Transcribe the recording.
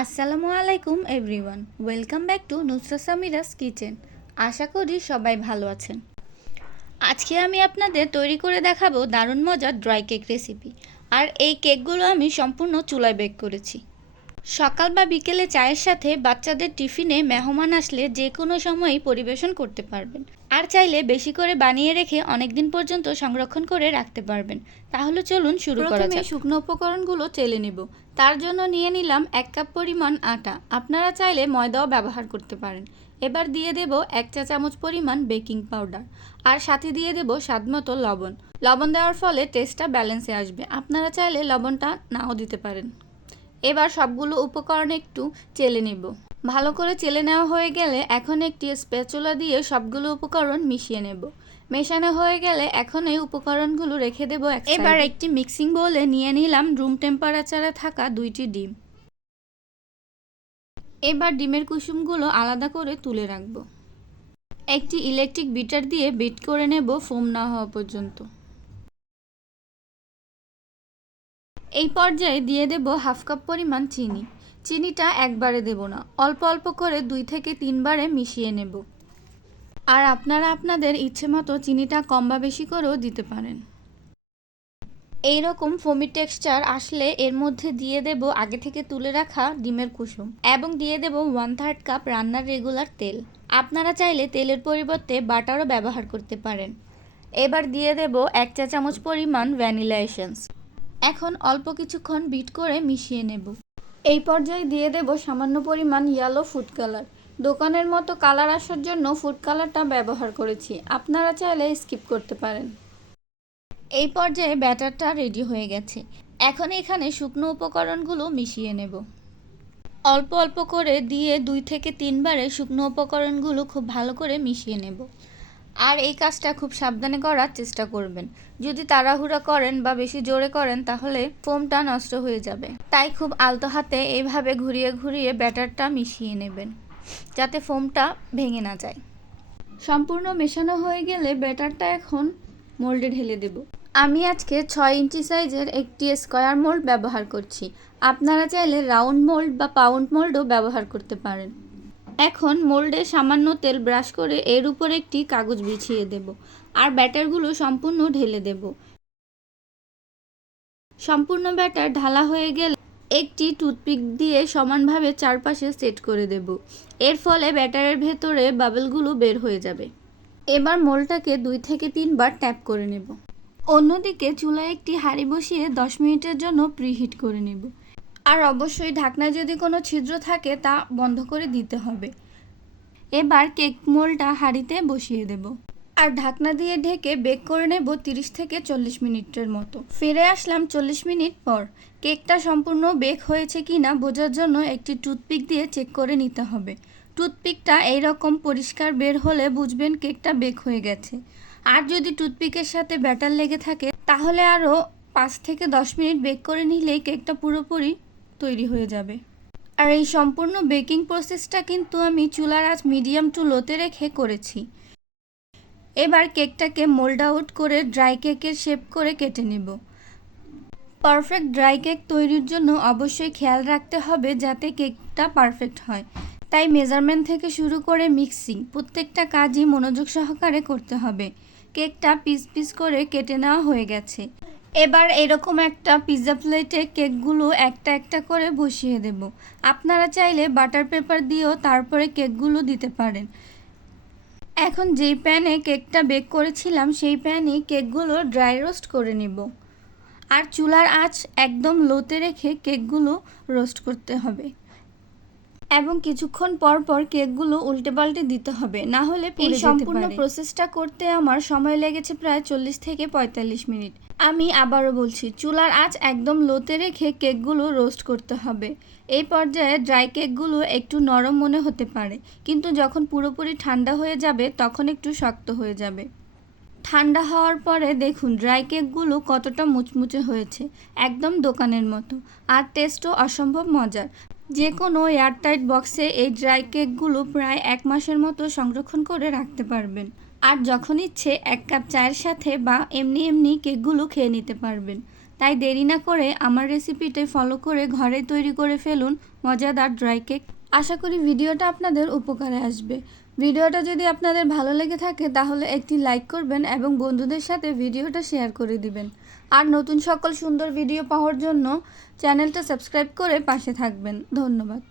আসসালামু আলাইকুম everyone, welcome back to Nusrat Samira's kitchen. আশা করি সবাই ভালো আছেন। আজকে আমি আপনাদের তৈরি করে দেখাবো দারুণ মজার ড্রাই কেক রেসিপি। আর এই কেকগুলো আমি সম্পূর্ণ চুলায় বেক করেছি। সকাল বা বিকেলে চায়ের সাথে বাচ্চাদের টিফিনে মেহমান আসলে যে কোনো সময়ই পরিবেশন করতে পারবেন। আর চাইলে বেশি করে বানিয়ে রেখে অনেক দিন পর্যন্ত সংরক্ষণ করে রাখতে পারবেন। তাহলে চলুন শুরু করা যাক। প্রথমে শুকনো উপকরণগুলো চেলে নেব। তার জন্য নিয়ে নিলাম 1 কাপ পরিমাণ আটা। আপনারা চাইলে ময়দাও ব্যবহার করতে পারেন। এবার দিয়ে দেব 1 চা চামচ পরিমাণ বেকিং পাউডার, আর সাথে দিয়ে দেব স্বাদমতো লবণ। লবণ দেওয়ার ফলে টেস্টটা ব্যালেন্সে আসবে। আপনারা চাইলে লবণটা নাও দিতে পারেন। এবার সবগুলো উপকরণ একটু চেলে নেব। ভালো করে চেলে নেওয়া হয়ে গেলে এখন একটি স্প্যাচুলা দিয়ে সবগুলো উপকরণ মিশিয়ে নেব। মেশানো হয়ে গেলে এখন এই উপকরণগুলো রেখে দেব এক সাইডে। এবার একটি মিক্সিং বোলে নিয়ে নিলাম রুম টেম্পারেচারে থাকা 2টি ডিম। এবার ডিমের কুসুমগুলো আলাদা করে তুলে রাখব। একটি ইলেকট্রিক বিটার দিয়ে বিট করে নেব ফোম না হওয়া পর্যন্ত। এই পর্যায়ে দিয়ে দেব 1/2 কাপ পরিমাণ চিনি। চিনিটা একবারে দেব না, অল্প অল্প করে 2 থেকে 3 বারে মিশিয়ে নেব। আর আপনারা আপনাদের ইচ্ছে মতো চিনিটা কম বা বেশি করেও দিতে পারেন। এই রকম ফোমি টেক্সচার আসলে এর মধ্যে দিয়ে দেব আগে থেকে তুলে রাখা ডিমের কুসুম এবং দিয়ে দেব 1/3 কাপ রান্নার রেগুলার তেল। আপনারা চাইলে তেলের পরিবর্তে বাটারও ব্যবহার করতে পারেন। এবার দিয়ে দেব 1 চা চামচ পরিমাণ ভ্যানিলা এসেন্স। এখন অল্প কিছুক্ষণ বিট করে মিশিয়ে নেব। এই পর্যায়ে দিয়ে দেব সামান্য পরিমাণ ইয়েলো ফুড কালার। দোকানের মতো কালার আসার জন্য ফুড কালারটা ব্যবহার করেছি, আপনারা চাইলে স্কিপ করতে পারেন। এই পর্যায়ে ব্যাটারটা রেডি হয়ে গেছে। এখন এখানে শুকনো উপকরণগুলো মিশিয়ে নেব। অল্প অল্প করে দিয়ে 2 থেকে 3 বারে শুকনো উপকরণগুলো খুব ভালো করে মিশিয়ে নেব। আর এই কাজটা খুব সাবধানে করার চেষ্টা করবেন। যদি তাড়াহুড়া করেন বা বেশি জোরে করেন তাহলে ফোমটা নষ্ট হয়ে যাবে। তাই খুব আলতো হাতে এইভাবে ঘুরিয়ে ঘুরিয়ে ব্যাটারটা মিশিয়ে নেবেন, যাতে ফোমটা ভেঙে না যায়। সম্পূর্ণ মেশানো হয়ে গেলে ব্যাটারটা এখন মোল্ডে ঢেলে দেব। আমি আজকে 6 ইঞ্চি সাইজের একটি স্কয়ার মোল্ড ব্যবহার করছি। আপনারা চাইলে রাউন্ড মোল্ড বা পাউন্ড মোল্ডও ব্যবহার করতে পারেন। এখন মোল্ডে সামান্য তেল ব্রাশ করে এর উপর একটি কাগজ বিছিয়ে দেব আর ব্যাটারগুলো সম্পূর্ণ ঢেলে দেব। সম্পূর্ণ ব্যাটার ঢালা হয়ে গেলে একটি টুথপিক দিয়ে সমানভাবে চারপাশে সেট করে দেব। এর ফলে ব্যাটারের ভেতরে বাবলগুলো বের হয়ে যাবে। এবার মোল্ডটাকে 2 থেকে 3 বার ট্যাপ করে নেব। অন্যদিকে চুলায় একটি হাঁড়ি বসিয়ে 10 মিনিটের জন্য প্রিহিট করে নেব। আর অবশ্যই ঢাকনায় যদি কোনো ছিদ্র থাকে তা বন্ধ করে দিতে হবে। এবার কেক মোল্ডটা হাঁড়িতে বসিয়ে দেব আর ঢাকনা দিয়ে ঢেকে বেক করে নেব 30 থেকে 40 মিনিটের মতো। ফিরে আসলাম 40 মিনিট পর। কেকটা সম্পূর্ণ বেক হয়েছে কিনা বোঝার জন্য একটি টুথপিক দিয়ে চেক করে নিতে হবে। টুথপিকটা এইরকম পরিষ্কার বের হলে বুঝবেন কেকটা বেক হয়ে গেছে। আর যদি টুথপিকের সাথে ব্যাটার লেগে থাকে তাহলে আরও 5 থেকে 10 মিনিট বেক করে নিলেই কেকটা পুরোপুরি তৈরি হয়ে যাবে। আর এই সম্পূর্ণ বেকিং প্রসেসটা কিন্তু আমি চুলার আঁচ মিডিয়াম টু লোতে রেখে করেছি। এবার কেকটাকে মোল্ড আউট করে ড্রাই কেকের শেপ করে কেটে নেব। পারফেক্ট ড্রাই কেক তৈরির জন্য অবশ্যই খেয়াল রাখতে হবে যাতে কেকটা পারফেক্ট হয়। তাই মেজারমেন্ট থেকে শুরু করে মিক্সিং প্রত্যেকটা কাজই মনোযোগ সহকারে করতে হবে। কেকটা পিস পিস করে কেটে নেওয়া হয়ে গেছে। এবার এরকম একটা পিৎজা প্লেটে কেকগুলো একটা একটা করে বসিয়ে দেব। আপনারা চাইলে বাটার পেপার দিয়েও তারপরে কেকগুলো দিতে পারেন। এখন যেই প্যানে কেকটা বেক করেছিলাম সেই প্যানেই কেকগুলো ড্রাই রোস্ট করে নেব। আর চুলার আঁচ একদম লোতে রেখে কেকগুলো রোস্ট করতে হবে এবং কিছুক্ষণ পর পর কেকগুলো উল্টে পাল্টে দিতে হবে, না হলে পুড়ে যেতে পারে। এই সম্পূর্ণ প্রসেসটা করতে আমার সময় লেগেছে প্রায় 40 থেকে 45 মিনিট। আমি আবারও বলছি, চুলার আঁচ একদম লোতে রেখে কেকগুলো রোস্ট করতে হবে। এই পর্যায়ে ড্রাই কেকগুলো একটু নরম মনে হতে পারে, কিন্তু যখন পুরোপুরি ঠান্ডা হয়ে যাবে তখন একটু শক্ত হয়ে যাবে। ঠান্ডা হওয়ার পরে দেখুন ড্রাই কেকগুলো কতটা মুচমুচে হয়েছে, একদম দোকানের মতো। আর টেস্টও অসম্ভব মজার। যে কোনো এয়ারটাইট বক্সে এই ড্রাই কেকগুলো প্রায় 1 মাসের মতো সংরক্ষণ করে রাখতে পারবেন। আর যখন ইচ্ছে 1 কাপ চায়ের সাথে বা এমনি এমনি কেকগুলো খেয়ে নিতে পারবেন। তাই দেরি না করে আমার রেসিপিটাই ফলো করে ঘরে তৈরি করে ফেলুন মজাদার ড্রাই কেক। আশা করি ভিডিওটা আপনাদের উপকারে আসবে। ভিডিওটা যদি আপনাদের ভালো লেগে থাকে তাহলে একটি লাইক করবেন এবং বন্ধুদের সাথে ভিডিওটা শেয়ার করে দিবেন। আর নতুন সকল সুন্দর ভিডিও পাওয়ার জন্য চ্যানেলটা সাবস্ক্রাইব করে পাশে থাকবেন। ধন্যবাদ।